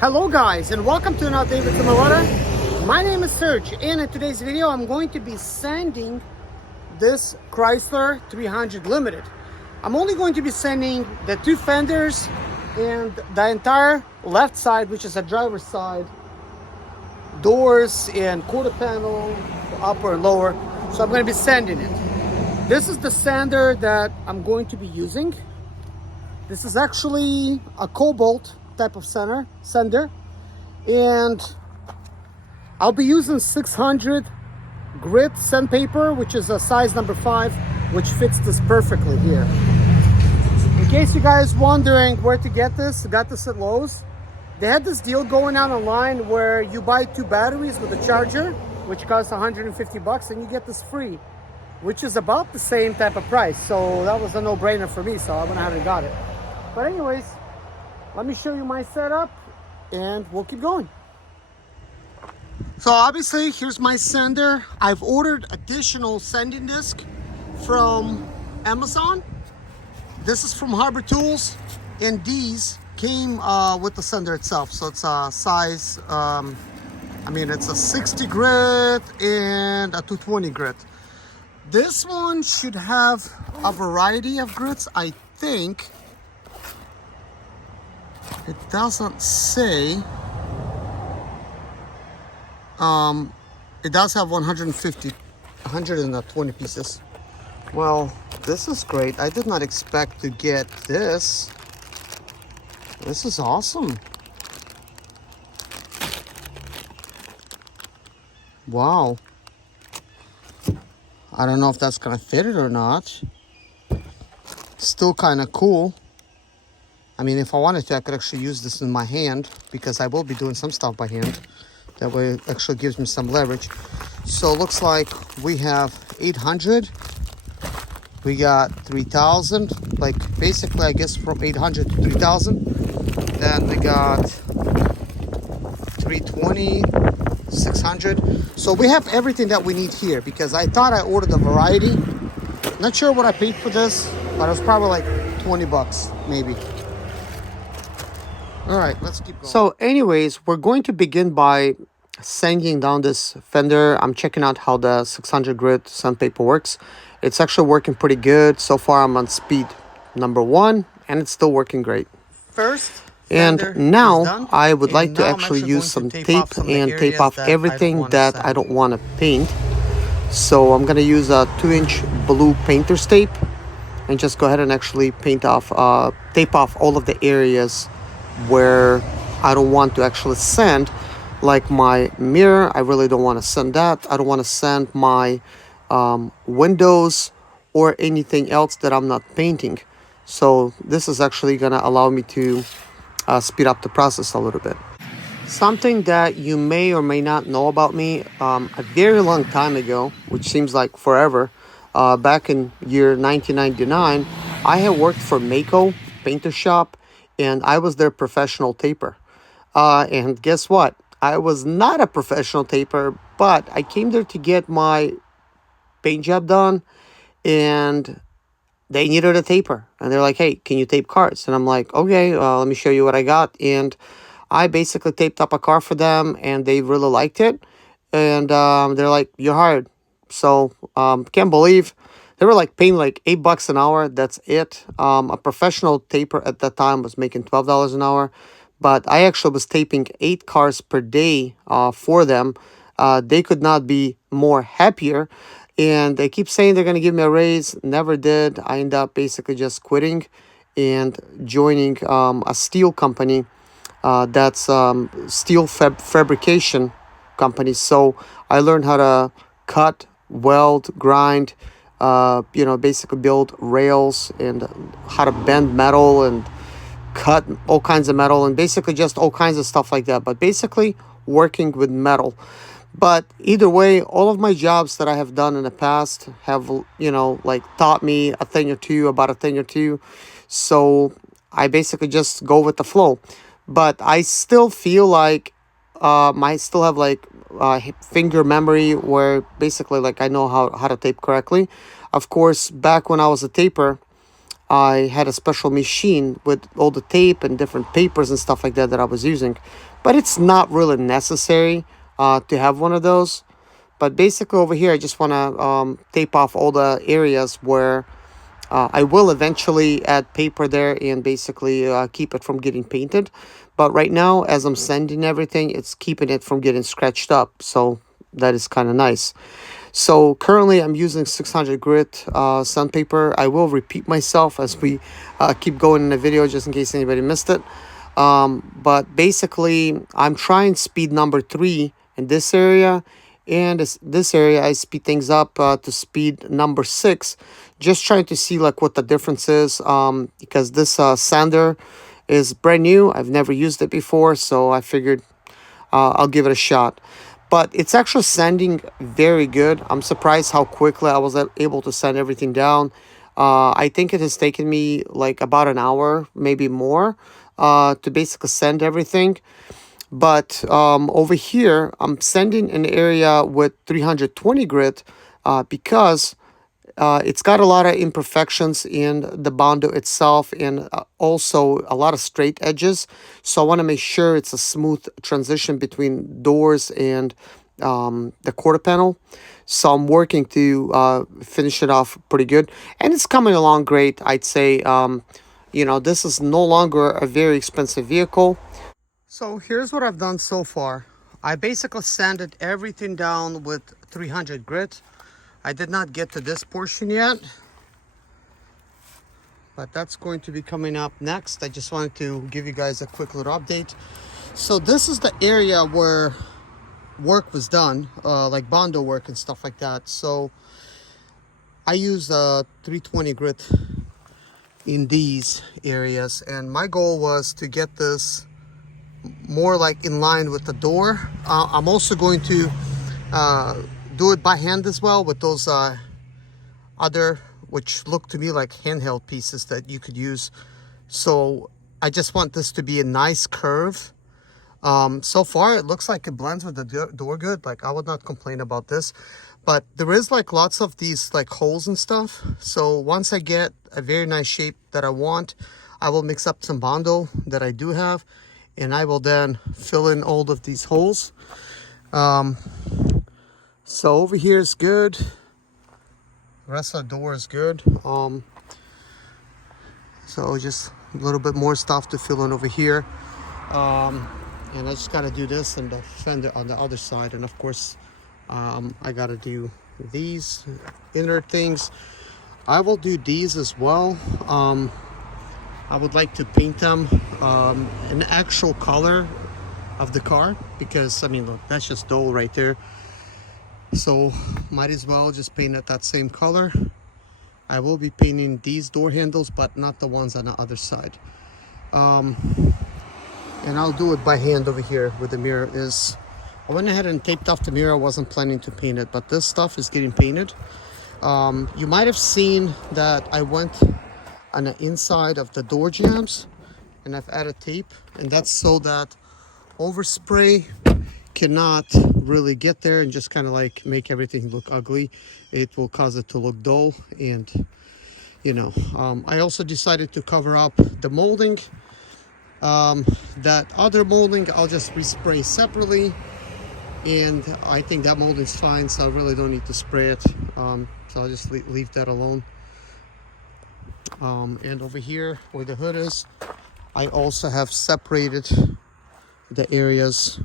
Hello guys, and welcome to another day with Automotive. My name is Serge, and in today's video I'm going to be sanding this Chrysler 300 Limited. I'm only going to be sanding the two fenders and the entire left side, which is the driver's side, doors and quarter panel, upper and lower. So I'm going to be sanding it. This is the sander that I'm going to be using. This is actually a cobalt type of sander, and I'll be using 600 grit sandpaper, which is a size number 5, which fits this perfectly here. In case you guys wondering where to get this, I got this at Lowe's. They had this deal going on online where you buy 2 batteries with a charger, which costs 150 bucks, and you get this free, which is about the same type of price. So that was a no-brainer for me, so I went ahead and got it. But anyways, let me show you my setup and we'll keep going. So obviously here's my sander. I've ordered additional sanding disc from Amazon. This is from Harbor Tools, and these came with the sander itself. So it's a size, it's a 60 grit and a 220 grit. This one should have a variety of grits, I think. It doesn't say. It does have 120 pieces. Well, this is great. I did not expect to get this. This is awesome. Wow. I don't know if that's gonna fit it or not. Still kind of cool. I mean, if I wanted to, I could actually use this in my hand, because I will be doing some stuff by hand. That way it actually gives me some leverage. So it looks like we have 800. We got 3,000. Like basically, I guess from 800 to 3,000. Then we got 320, 600. So we have everything that we need here, because I thought I ordered a variety. Not sure what I paid for this, but it was probably like 20 bucks, maybe. All right, let's keep going. So anyways, we're going to begin by sanding down this fender. I'm checking out how the 600 grit sandpaper works. It's actually working pretty good. So far, I'm on speed number 1, and it's still working great. First, and now I would like to actually use some tape and tape off everything that I don't want to paint. So I'm going to use a 2-inch blue painter's tape and just go ahead and actually tape off all of the areas where I don't want to actually sand, like my mirror. I really don't want to sand that. I don't want to sand my windows or anything else that I'm not painting. So this is actually going to allow me to speed up the process a little bit. Something that you may or may not know about me, a very long time ago, which seems like forever, back in year 1999, I had worked for Mako Painter Shop, and I was their professional taper. And guess what? I was not a professional taper, but I came there to get my paint job done, and they needed a taper. And they're like, hey, can you tape cars? And I'm like, okay, let me show you what I got. And I basically taped up a car for them, and they really liked it. And they're like, you're hired. So can't believe they were like paying like $8 an hour. That's it. A professional taper at that time was making $12 an hour, but I actually was taping 8 cars per day for them. They could not be more happier, and they keep saying they're going to give me a raise. Never did. I ended up basically just quitting and joining a steel company that's steel fabrication company. So I learned how to cut, weld, grind, basically build rails, and how to bend metal and cut all kinds of metal, and basically just all kinds of stuff like that. But basically working with metal. But either way, all of my jobs that I have done in the past have, taught me a thing or two about a thing or two. So I basically just go with the flow. But I still feel like I still have finger memory, where basically I know how to tape correctly. Of course, back when I was a taper, I had a special machine with all the tape and different papers and stuff like that that I was using. But it's not really necessary to have one of those. But basically over here, I just want to tape off all the areas where I will eventually add paper there and basically keep it from getting painted. But right now, as I'm sanding everything, it's keeping it from getting scratched up. So that is kind of nice. So currently I'm using 600 grit sandpaper. I will repeat myself as we keep going in the video just in case anybody missed it. But basically I'm trying speed number 3 in this area. And this area I speed things up to speed number 6. Just trying to see like what the difference is because this sander is brand new. I've never used it before. So I figured I'll give it a shot. But it's actually sanding very good. I'm surprised how quickly I was able to sand everything down. I think it has taken me like about an hour, maybe more, to basically sand everything. But over here, I'm sanding an area with 320 grit because it's got a lot of imperfections in the Bondo itself and also a lot of straight edges. So I want to make sure it's a smooth transition between doors and the quarter panel. So I'm working to finish it off pretty good. And it's coming along great, I'd say. You know, this is no longer a very expensive vehicle. So here's what I've done so far. I basically sanded everything down with 300 grit. I did not get to this portion yet, but that's going to be coming up next. I just wanted to give you guys a quick little update. So this is the area where work was done, like Bondo work and stuff like that. So I use 320 grit in these areas, and my goal was to get this more like in line with the door. I'm also going to do it by hand as well with those other, which look to me like handheld pieces that you could use. So I just want this to be a nice curve. So far it looks like it blends with the door good. Like I would not complain about this, but there is like lots of these like holes and stuff. So once I get a very nice shape that I want, I will mix up some Bondo that I do have, and I will then fill in all of these holes. So over here is good. The rest of the door is good. So just a little bit more stuff to fill in over here. And I just gotta do this and the fender on the other side. And of course, I gotta do these inner things. I will do these as well. I would like to paint them an actual color of the car, because I mean, look, that's just dull right there. So might as well just paint it that same color. I will be painting these door handles, but not the ones on the other side. And I'll do it by hand over here with the mirror. I went ahead and taped off the mirror. I wasn't planning to paint it, but this stuff is getting painted. You might have seen that I went on the inside of the door jambs and I've added tape, and that's so that overspray cannot really get there and just kind of like make everything look ugly. It will cause it to look dull. And you know, I also decided to cover up the molding. That other molding I'll just respray separately, and I think that molding is fine, so I really don't need to spray it. So I'll just leave that alone. And over here where the hood is, I also have separated the areas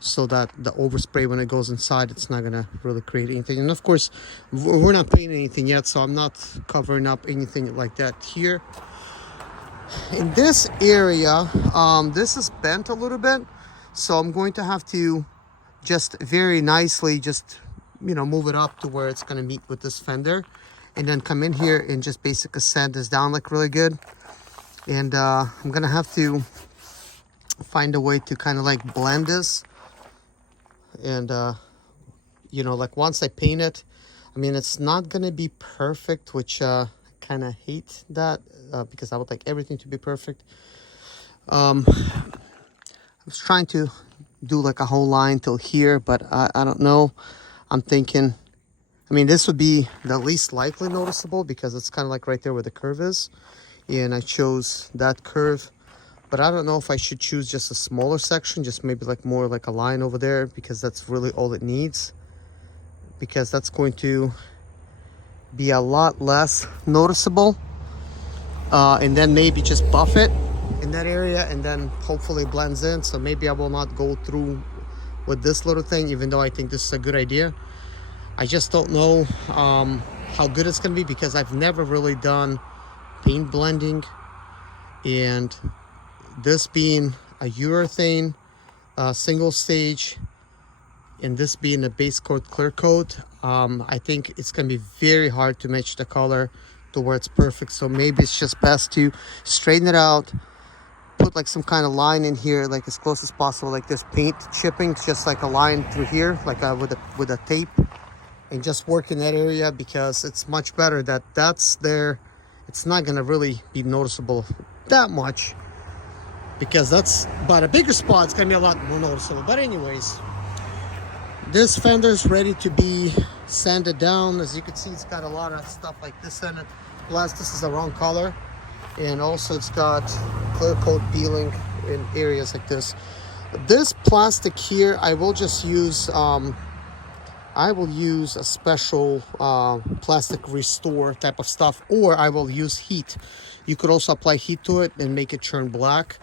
so that the overspray, when it goes inside, it's not gonna really create anything. And of course, we're not painting anything yet, so I'm not covering up anything like that here. In this area, this is bent a little bit, so I'm going to have to just very nicely just, you know, move it up to where it's going to meet with this fender, and then come in here and just basically sand this down like really good. And I'm gonna have to find a way to kind of like blend this, and you know, like once I paint it, I mean, it's not gonna be perfect, which kind of hate that because I would like everything to be perfect. I was trying to do like a whole line till here, but I don't know. I'm thinking I mean, this would be the least likely noticeable because it's kind of like right there where the curve is. And I chose that curve. But I don't know if I should choose just a smaller section, just maybe like more like a line over there, because that's really all it needs. Because that's going to be a lot less noticeable. And then maybe just buff it in that area and then hopefully blends in. So maybe I will not go through with this little thing, even though I think this is a good idea. I just don't know how good it's going to be because I've never really done paint blending. And this being a urethane single stage and this being a base coat clear coat, I think it's going to be very hard to match the color to where it's perfect. So maybe it's just best to straighten it out, put like some kind of line in here, like as close as possible, like this paint chipping, just like a line through here, like with a tape, and just work in that area because it's much better that that's there. It's not going to really be noticeable that much because that's about a bigger spot. It's going to be a lot more noticeable. But anyways, this fender's ready to be sanded down. As you can see, it's got a lot of stuff like this in it. Plus, this is the wrong color. And also it's got clear coat peeling in areas like this. This plastic here, I will just use, I will use a special plastic restore type of stuff, or I will use heat. You could also apply heat to it and make it turn black.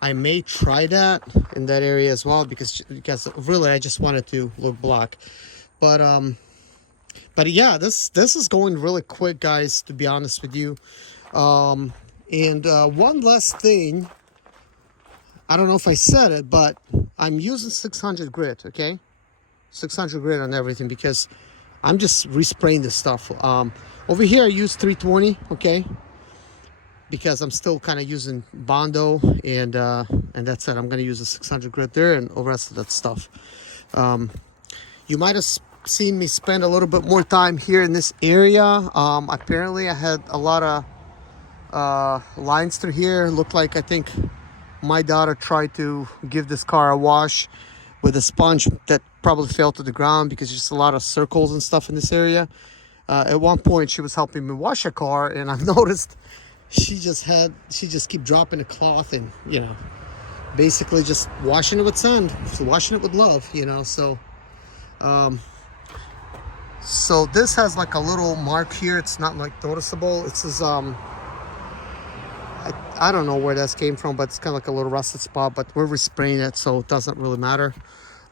I may try that in that area as well because really I just wanted to look black. But yeah, this is going really quick, guys, to be honest with you. And one last thing, I don't know if I said it, but I'm using 600 grit, okay? 600 grit on everything because I'm just respraying this stuff. Over here I use 320, okay? Because I'm still kind of using Bondo, and that's it. I'm going to use the 600 grit there and the rest of that stuff. You might have seen me spend a little bit more time here in this area. Apparently I had a lot of lines through here. Looked like, I think my daughter tried to give this car a wash with a sponge that probably fell to the ground because there's just a lot of circles and stuff in this area. At one point she was helping me wash a car, and I've noticed she just keep dropping a cloth and, you know, basically just washing it with sand, washing it with love, you know. So so this has like a little mark here. It's not like noticeable. It says I don't know where that came from, but it's kind of like a little rusted spot, but we're respraying it, so it doesn't really matter.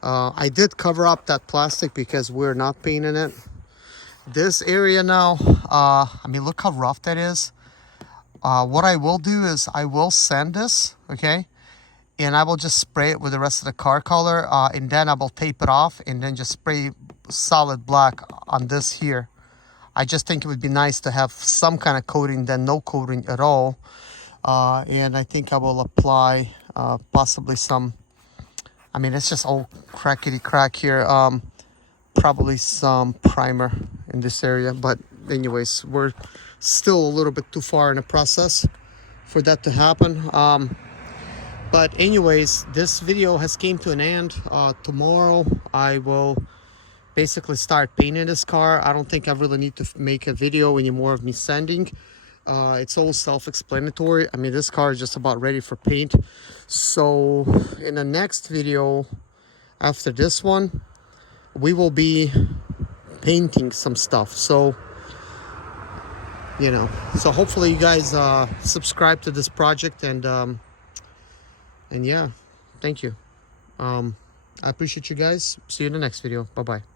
I did cover up that plastic because we're not painting it. This area now, I mean, look how rough that is. What I will do is I will sand this, okay? And I will just spray it with the rest of the car color, and then I will tape it off and then just spray solid black on this here. I just think it would be nice to have some kind of coating than no coating at all. And I think I will apply possibly some, I mean, it's just all crackety crack here. Probably some primer in this area. But anyways, we're still a little bit too far in the process for that to happen. But anyways, this video has came to an end. Tomorrow I will basically start painting this car. I don't think I really need to make a video anymore of me sanding. It's all self-explanatory. I mean, this car is just about ready for paint. So in the next video after this one, we will be painting some stuff. So, you know, so hopefully you guys subscribe to this project, and yeah, thank you. I appreciate you guys. See you in the next video. Bye-bye.